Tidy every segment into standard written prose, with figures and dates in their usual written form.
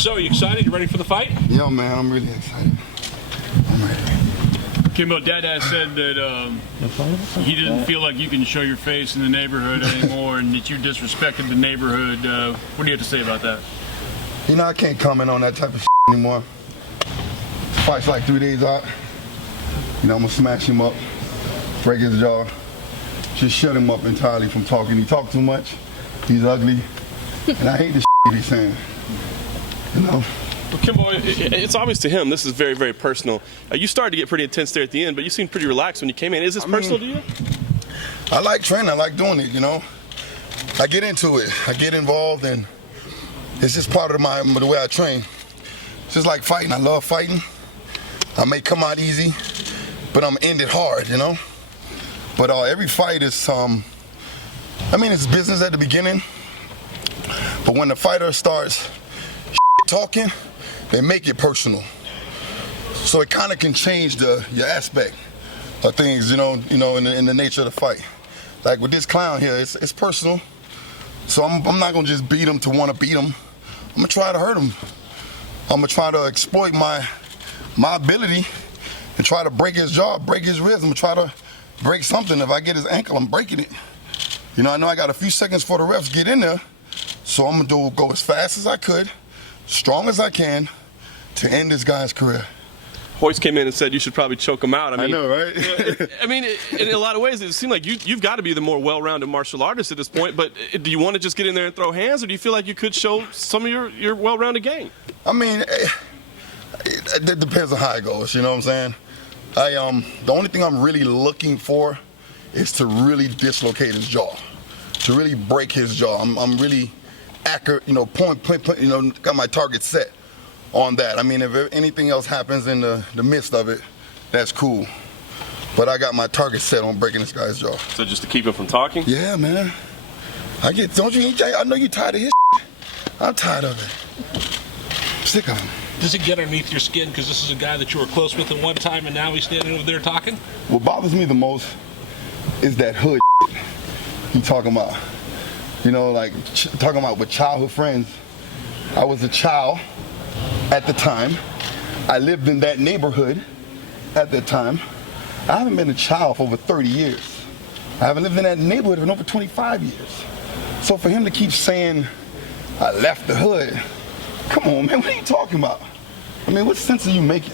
So, are you excited? You ready for the fight? Yo, man, I'm really excited. I'm ready. Kimbo, Dada said that he didn't feel like you can show your face in the neighborhood anymore and that you disrespected the neighborhood. What do you have to say about that? You know, I can't comment on that type of anymore. Fight's like 3 days out. You know, I'm gonna smash him up, break his jaw, just shut him up entirely from talking. He talks too much, he's ugly, and I hate the he's saying, you know? Well, Kimbo, it's obvious to him this is very, very personal. You started to get pretty intense there at the end, but you seemed pretty relaxed when you came in. Is this personal to you? I like training, I like doing it, you know? I get into it, I get involved, and it's just part of the way I train. It's just like fighting, I love fighting. I may come out easy, but I'm end it hard, you know? But every fight is, it's business at the beginning, but when the fighter starts talking, they make it personal. So it kind of can change your aspect of things, you know, in the nature of the fight. Like with this clown here, it's personal. So I'm not gonna just beat him to want to beat him. I'm gonna try to hurt him. I'm gonna try to exploit my ability and try to break his jaw, break his ribs. I'm gonna try to break something. If I get his ankle, I'm breaking it. You know, I know I got a few seconds for the refs get in there, so I'm gonna go as fast as I could, strong as I can, to end this guy's career. Hoist came in and said you should probably choke him out. I know, right? In a lot of ways, it seemed like you've got to be the more well-rounded martial artist at this point, but do you want to just get in there and throw hands, or do you feel like you could show some of your well-rounded game? I mean, it depends on how it goes, you know what I'm saying? The only thing I'm really looking for is to really dislocate his jaw, to really break his jaw. I'm really accurate, you know, point, you know, got my target set on that. I mean, if anything else happens in the midst of it, that's cool. But I got my target set on breaking this guy's jaw. So just to keep him from talking? Yeah, man. I know you're tired of his shit. I'm tired of it. Sick of him. Does it get underneath your skin because this is a guy that you were close with at one time and now he's standing over there talking? What bothers me the most is that hood shit he talking about. You know, like talking about with childhood friends. I was a child at the time. I lived in that neighborhood at the time. I haven't been a child for over 30 years. I haven't lived in that neighborhood for over 25 years. So for him to keep saying, I left the hood, come on, man, what are you talking about? I mean, what sense are you making?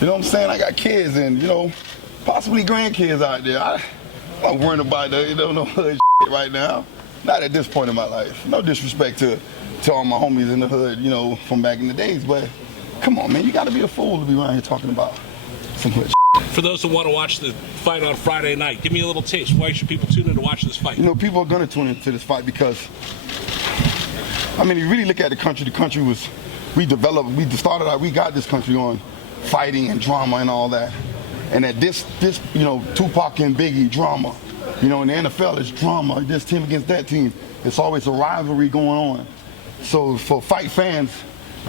You know what I'm saying? I got kids and, you know, possibly grandkids out there. I'm not worrying about the, you know, no hood shit right now. Not at this point in my life. No disrespect to all my homies in the hood, you know, from back in the days, but come on, man, you gotta be a fool to be around here talking about some hood shit. For those who want to watch the fight on Friday night, give me a little taste. Why should people tune in to watch this fight? You know, people are gonna tune into this fight because, I mean, you really look at the country was, we got this country on fighting and drama and all that. And that this, you know, Tupac and Biggie drama, you know, in the NFL it's drama, this team against that team. It's always a rivalry going on. So for fight fans,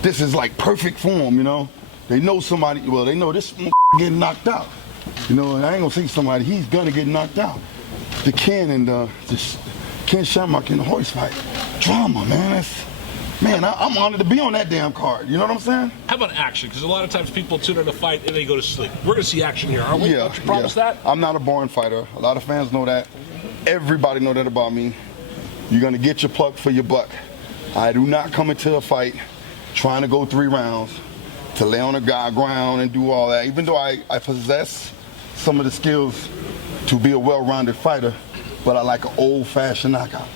this is like perfect form, you know. They know somebody, well, they know this getting knocked out. You know, and I ain't gonna say somebody, he's gonna get knocked out. The Ken and just Ken Shamrock in the Hoist fight. Drama, man. I'm honored to be on that damn card. You know what I'm saying? How about action? Because a lot of times people tune in to fight and they go to sleep. We're gonna see action here, aren't we? Yeah. Don't you promise that? I'm not a boring fighter. A lot of fans know that. Everybody know that about me. You're gonna get your pluck for your buck. I do not come into a fight trying to go 3 rounds, to lay on the ground and do all that. Even though I possess some of the skills to be a well-rounded fighter, but I like an old-fashioned knockout.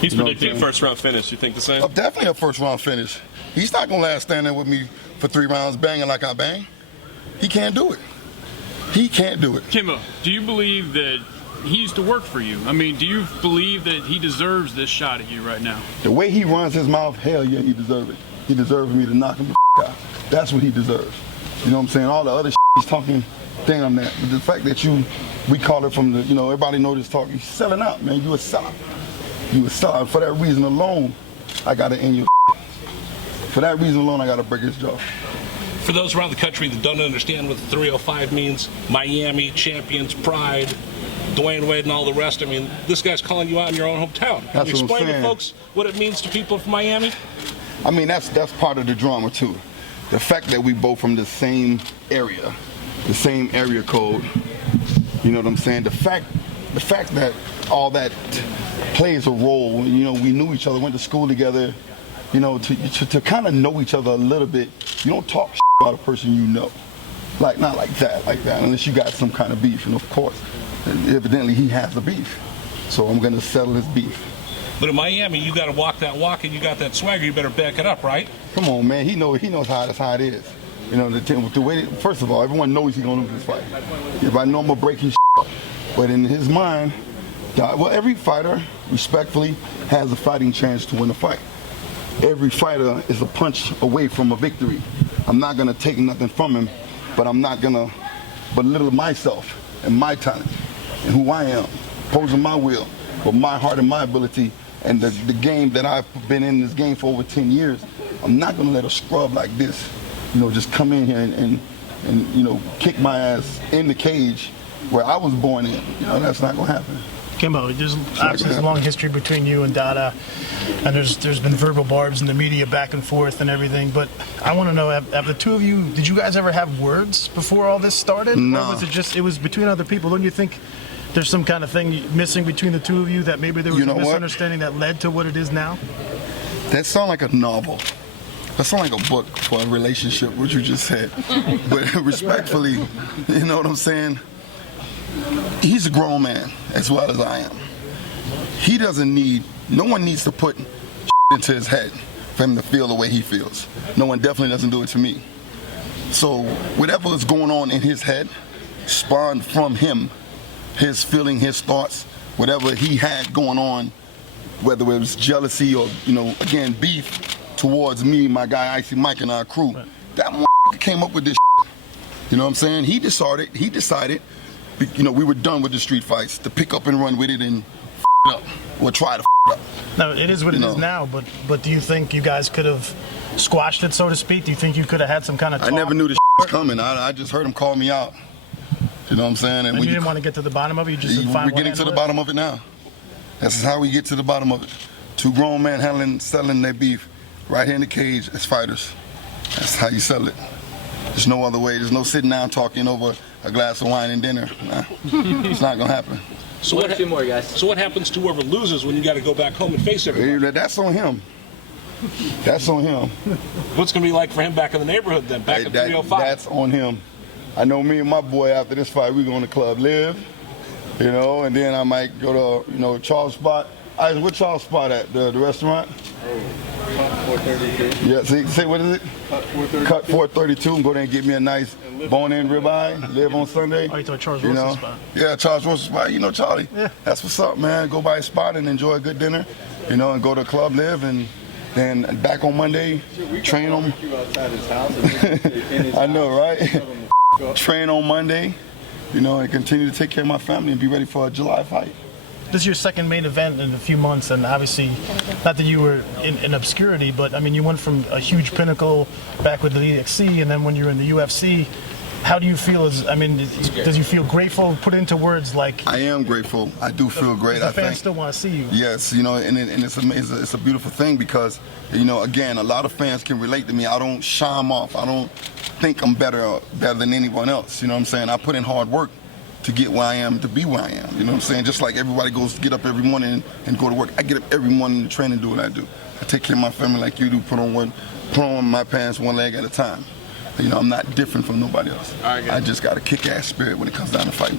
He's predicting a first-round finish. You think the same? Definitely a first-round finish. He's not gonna last standing with me for 3 rounds banging like I bang. He can't do it. He can't do it. Kimbo, do you believe that he used to work for you? I mean, do you believe that he deserves this shot at you right now? The way he runs his mouth, hell yeah, he deserves it. He deserves me to knock him the out. That's what he deserves. You know what I'm saying? All the other he's talking, damn that. But the fact that we call it from the, you know, everybody know this talk, you're selling out, man. You a sellout. You a sellout. For that reason alone, I gotta end your For that reason alone, I gotta break his jaw. For those around the country that don't understand what the 305 means, Miami, champions, pride, Dwayne Wade and all the rest, I mean, this guy's calling you out in your own hometown. Can you explain to folks what it means to people from Miami? I mean, that's part of the drama too. The fact that we both from the same area, the same area code. You know what I'm saying? The fact that all that plays a role. You know, we knew each other, went to school together. You know, to kind of know each other a little bit. You don't talk about a person you know, like not like that, unless you got some kind of beef. And of course, evidently he has a beef. So I'm gonna settle his beef. But in Miami, you got to walk that walk, and you got that swagger. You better back it up, right? Come on, man. He knows how it is. You know, the way. First of all, everyone knows he's gonna lose this fight. If I know I'm gonna break his up, but in his mind, well, every fighter respectfully has a fighting chance to win a fight. Every fighter is a punch away from a victory. I'm not gonna take nothing from him, but I'm not gonna belittle myself and my talent and who I am, posing my will with my heart and my ability. And the game that I've been in this game for over 10 years, I'm not gonna let a scrub like this, you know, just come in here and you know, kick my ass in the cage where I was born in. You know, that's not gonna happen. Kimbo, there's obviously a long history between you and Dada, and there's been verbal barbs in the media back and forth and everything. But I want to know, have the two of you, did you guys ever have words before all this started? No. Or was it was between other people? Don't you think there's some kind of thing missing between the two of you, that maybe there was a misunderstanding that led to what it is now? That sounds like a novel. That sounds like a book for a relationship, what you just said. But respectfully, you know what I'm saying? He's a grown man as well as I am. No one needs to put into his head for him to feel the way he feels. No one definitely doesn't do it to me. So whatever is going on in his head spawned from him, his feeling, his thoughts, whatever he had going on, whether it was jealousy or, you know, again, beef towards me, my guy Icy Mike and our crew. Right. That came up with this. You know what I'm saying? He decided, you know, we were done with the street fights, to pick up and run with it and it up, or try to up. No, it is what it is now, but do you think you guys could have squashed it, so to speak? Do you think you could have had some kind of talk? I never knew this was coming. I just heard him call me out. You know what I'm saying? And you didn't want to get to the bottom of it? You just said, we're getting to the bottom of it now. This is how we get to the bottom of it. Two grown men settling their beef right here in the cage as fighters. That's how you settle it. There's no other way. There's no sitting down talking over a glass of wine and dinner. Nah, it's not gonna happen. So what happens to whoever loses when you got to go back home and face everybody? That's on him. That's on him. What's going to be like for him back in the neighborhood then, back at 305? That's on him. I know me and my boy after this fight, we going to Club Live, you know, and then I might go to, you know, Charles Spot. What Charles Spot at? The restaurant? Cut 432. Yeah, say what is it? Cut 432. Cut 432 and go there and get me a nice bone-in ribeye, live on Sunday. Oh, you thought Charles You Wilson's know? spot. Yeah, Charles Wilson's spot. You know Charlie. Yeah. That's what's up, man. Go by his spot and enjoy a good dinner, you know, and go to Club Live, and then back on Monday, train him. You outside his house and in his I know, right? house. Train on Monday, you know, and continue to take care of my family and be ready for a July fight. This is your second main event in a few months, and obviously, not that you were in obscurity, but I mean, you went from a huge pinnacle back with the EXC, and then when you're in the UFC, how do you feel? Does you feel grateful? Put into words like. I am grateful. I do feel great. The fans still want to see you. Yes, you know, and it's amazing. It's a beautiful thing because, you know, again, a lot of fans can relate to me. I don't shine off. I don't think I'm better than anyone else. You know what I'm saying? I put in hard work to get where I am, to be where I am. You know what I'm saying? Just like everybody get up every morning and go to work. I get up every morning to train and do what I do. I take care of my family like you do, put on my pants one leg at a time. You know, I'm not different from nobody else. I just got a kick-ass spirit when it comes down to fighting.